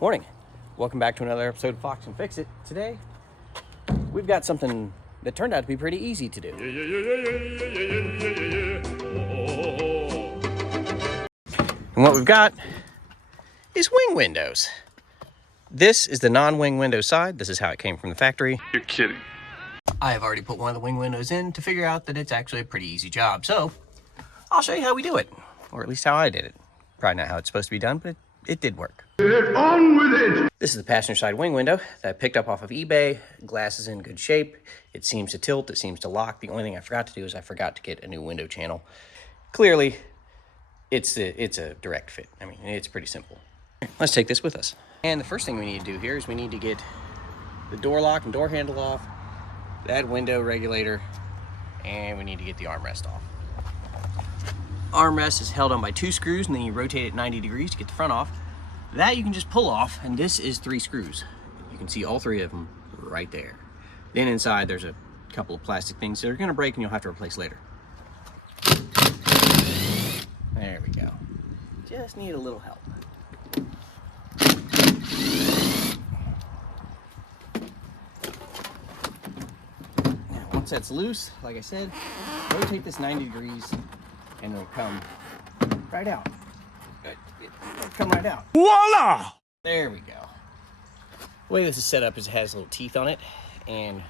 Morning. Welcome back to another episode of Fox and Fix It. Today, we've got something that turned out to be pretty easy to do. And what we've got is wing windows. This is the non-wing window side. This is how it came from the factory. You're kidding. I have already put one of the wing windows in to figure out that it's actually a pretty easy job. So, I'll show you how we do it. Or at least how I did it. Probably not how it's supposed to be done, but it did work. Get on with it! This is the passenger side wing window that I picked up off of eBay. Glass is in good shape. It seems to tilt, it seems to lock. The only thing I forgot to do is I forgot to get a new window channel. Clearly, it's a direct fit. I mean, it's pretty simple. Let's take this with us. And the first thing we need to do here is we need to get the door lock and door handle off, that window regulator, and we need to get the armrest off. Armrest is held on by 2 screws, and then you rotate it 90 degrees to get the front off. That you can just pull off, and this is 3 screws. You can see all 3 of them right there. Then inside there's a couple of plastic things that are gonna break and you'll have to replace later. There we go. Just need a little help. Now, once that's loose, like I said, rotate this 90 degrees and it'll come right out. It'll come right out. Voila! There we go. The way this is set up is it has little teeth on it, and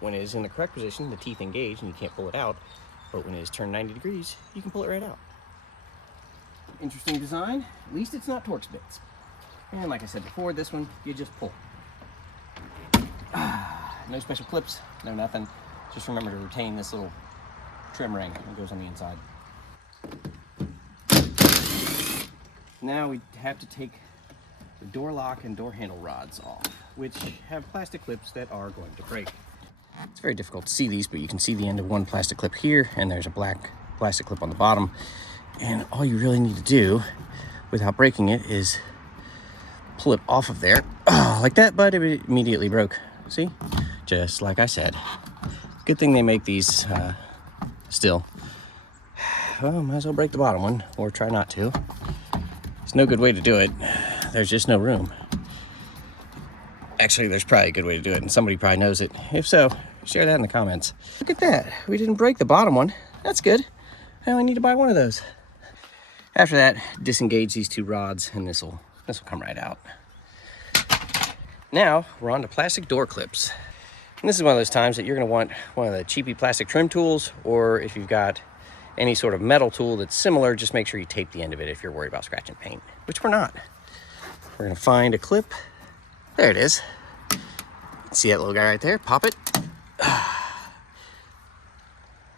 when it is in the correct position, the teeth engage and you can't pull it out. But when it is turned 90 degrees, you can pull it right out. Interesting design. At least it's not Torx bits. And like I said before, this one, you just pull. No special clips, no nothing. Just remember to retain this little trim ring that goes on the inside. Now we have to take the door lock and door handle rods off, which have plastic clips that are going to break. It's very difficult to see these, but you can see the end of one plastic clip here, and there's a black plastic clip on the bottom. And all you really need to do without breaking it is pull it off of there, like that, but it immediately broke. See? Just like I said. Good thing they make these still. Well, might as well break the bottom one, or try not to. There's no good way to do it. There's just no room. Actually, there's probably a good way to do it, and somebody probably knows it. If so, share that in the comments. Look at that. We didn't break the bottom one. That's good. I only need to buy one of those. After that, disengage these 2 rods, and this will come right out. Now, we're on to plastic door clips. And this is one of those times that you're going to want one of the cheapy plastic trim tools, or if you've got any sort of metal tool that's similar, just make sure you tape the end of it if you're worried about scratching paint, which we're not. We're gonna find a clip. There it is. See that little guy right there? Pop it.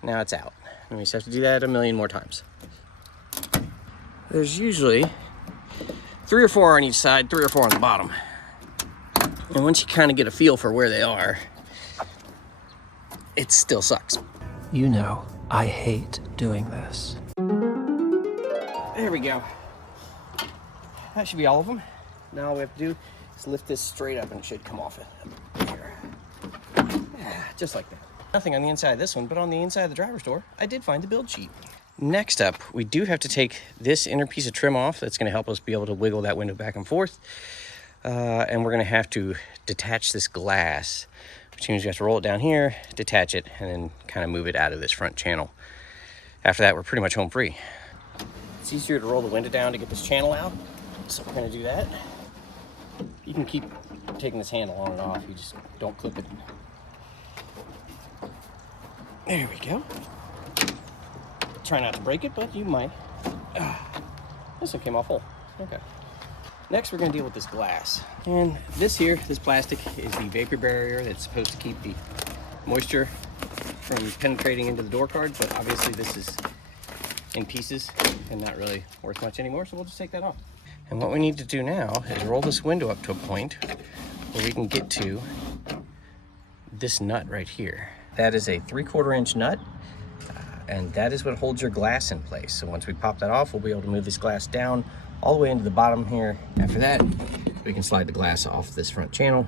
Now it's out. And we just have to do that a million more times. There's usually 3 or 4 on each side, 3 or 4 on the bottom. And once you kind of get a feel for where they are, it still sucks. You know, I hate doing this. There we go. That should be all of them. Now all we have to do is lift this straight up and it should come off it. Here. Just like that. Nothing on the inside of this one, but on the inside of the driver's door, I did find the build sheet. Next up, we do have to take this inner piece of trim off. That's gonna help us be able to wiggle that window back and forth. And we're gonna have to detach this glass, which means we have to roll it down here, detach it, and then kind of move it out of this front channel. After that, we're pretty much home free. It's easier to roll the window down to get this channel out, so we're gonna do that. You can keep taking this handle on and off, you just don't clip it. There we go. Try not to break it, but you might. This one came off whole. Okay. Next, we're gonna deal with this glass. And this plastic is the vapor barrier that's supposed to keep the moisture from penetrating into the door card, but obviously this is in pieces and not really worth much anymore, so we'll just take that off. And what we need to do now is roll this window up to a point where we can get to this nut right here. That is a 3/4 inch nut, and that is what holds your glass in place. So once we pop that off, we'll be able to move this glass down all the way into the bottom here. After that, we can slide the glass off this front channel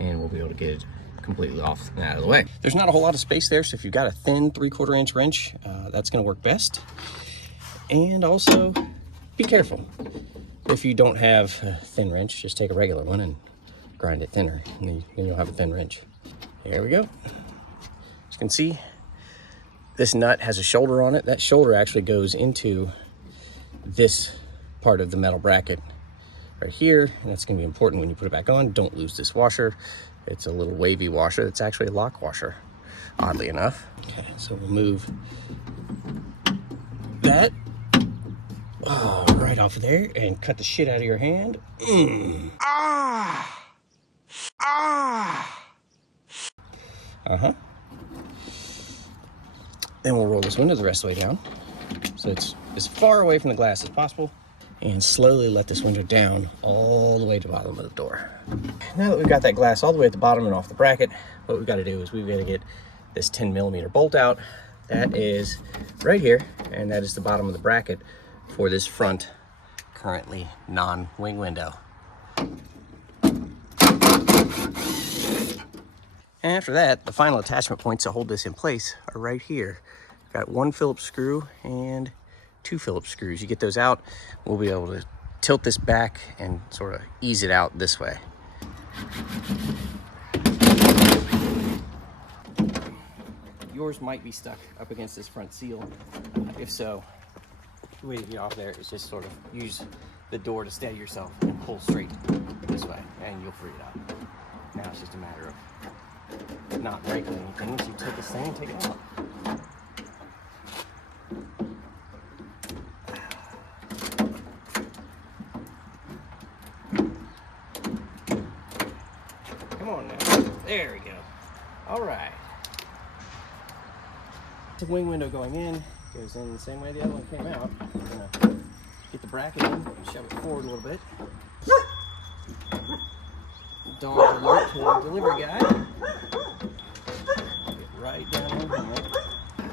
and we'll be able to get it completely off and out of the way. There's not a whole lot of space there, so if you've got a thin 3/4 inch wrench, that's gonna work best. And also, be careful. If you don't have a thin wrench, just take a regular one and grind it thinner, and then you'll have a thin wrench. Here we go. As you can see, this nut has a shoulder on it. That shoulder actually goes into this part of the metal bracket right here, and that's going to be important when you put it back on. Don't lose this washer. It's a little wavy washer. It's actually a lock washer, oddly enough. Okay, so we'll move that right off of there and cut the shit out of your hand. Then we'll roll this window the rest of the way down, so it's as far away from the glass as possible, and slowly let this window down all the way to the bottom of the door. Now that we've got that glass all the way at the bottom and off the bracket, what we've got to do is we've got to get this 10mm bolt out. That is right here, and that is the bottom of the bracket for this front, currently non-wing window. And after that, the final attachment points to hold this in place are right here. Got 1 Phillips screw and 2 Phillips screws. You get those out, we'll be able to tilt this back and sort of ease it out this way. Yours might be stuck up against this front seal. If so, the way to get off there is just sort of use the door to steady yourself and pull straight this way, and you'll free it out. Now it's just a matter of not breaking anything, so you take this thing and take it out. Come on now. There we go. All right. The wing window going in goes in the same way the other one came out. I'm gonna get the bracket in, shove it forward a little bit. Dog alert to the delivery guy. Get right down in here,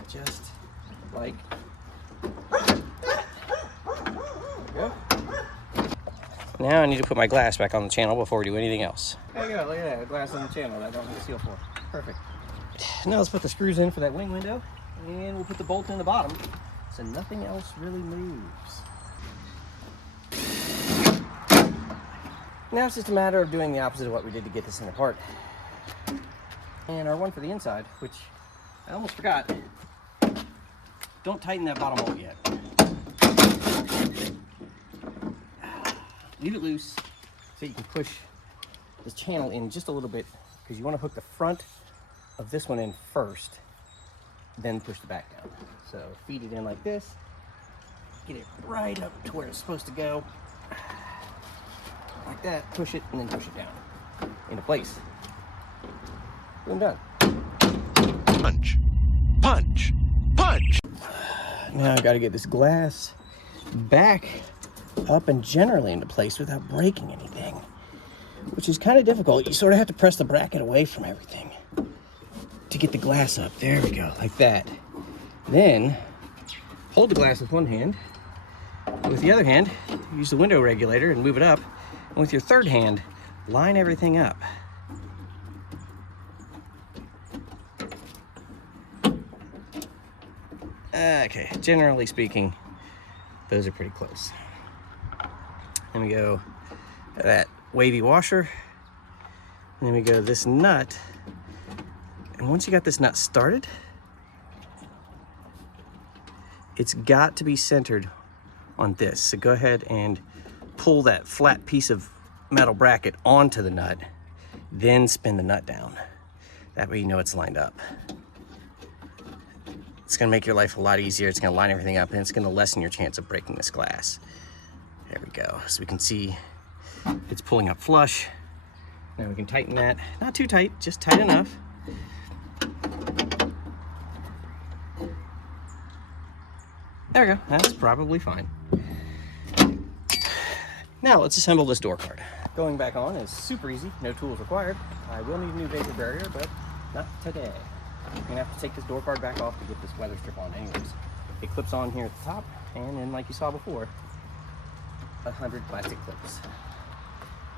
just like that. There we go. Now I need to put my glass back on the channel before we do anything else. There you go, look at that, glass on the channel that I don't need a seal for. Perfect. Now let's put the screws in for that wing window, and we'll put the bolt in the bottom so nothing else really moves. Now it's just a matter of doing the opposite of what we did to get this thing apart. And our one for the inside, which I almost forgot, don't tighten that bottom bolt yet. Leave it loose so you can push this channel in just a little bit, because you want to hook the front of this one in first, then push the back down. So feed it in like this, get it right up to where it's supposed to go, like that, push it, and then push it down into place. Boom, done. Punch, punch, punch. Now I got to get this glass back up and generally into place without breaking anything, which is kind of difficult. You sort of have to press the bracket away from everything to get the glass up. There we go, like that. Then hold the glass with one hand. With the other hand, use the window regulator and move it up. And with your third hand, line everything up. Okay, generally speaking, those are pretty close. Then we go that wavy washer, and then we go this nut. And once you got this nut started, it's got to be centered on this. So go ahead and pull that flat piece of metal bracket onto the nut, then spin the nut down. That way you know it's lined up. It's gonna make your life a lot easier. It's gonna line everything up, and it's gonna lessen your chance of breaking this glass. There we go. So we can see it's pulling up flush. Now we can tighten that. Not too tight, just tight enough. There we go, that's probably fine. Now let's assemble this door card. Going back on is super easy, no tools required. I will need a new vapor barrier, but not today. I'm gonna have to take this door card back off to get this weather strip on anyways. It clips on here at the top, and then like you saw before, 100 plastic clips.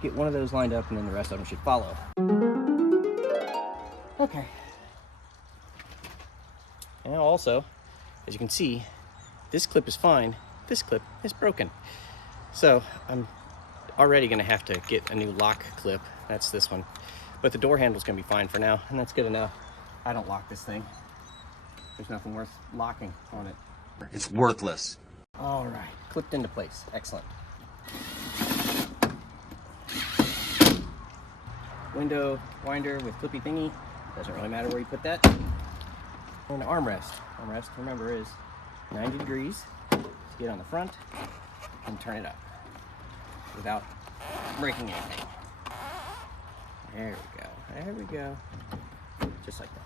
Get one of those lined up, and then the rest of them should follow. Okay. And also, as you can see, this clip is fine. this clip is broken. So I'm already gonna have to get a new lock clip. That's this one. But the door handle's gonna be fine for now, and that's good enough. I don't lock this thing. There's nothing worth locking on it. It's worthless. All right, clipped into place. Excellent. Window winder with clippy thingy. Doesn't really matter where you put that. And an armrest. Armrest, remember, is 90 degrees to get on the front and turn it up without breaking anything. There we go. There we go. Just like that.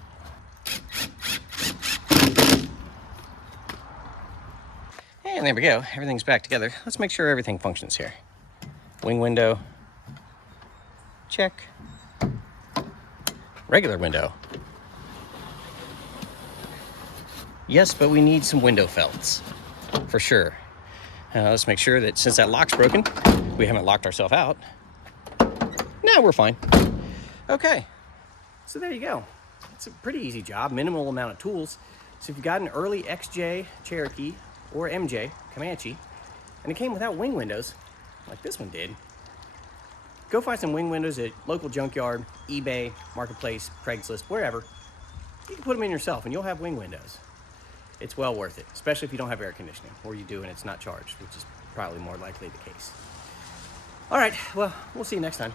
And there we go. Everything's back together. Let's make sure everything functions here. Wing window. Check. Regular window. Yes, but we need some window felts. For sure. Let's make sure that since that lock's broken, we haven't locked ourselves out. Now we're fine. Okay. So there you go. It's a pretty easy job. Minimal amount of tools. So if you've got an early XJ Cherokee or MJ Comanche, and it came without wing windows, like this one did, go find some wing windows at local junkyard, eBay, Marketplace, Craigslist, wherever. You can put them in yourself and you'll have wing windows. It's well worth it, especially if you don't have air conditioning, or you do and it's not charged, which is probably more likely the case. All right, well, we'll see you next time.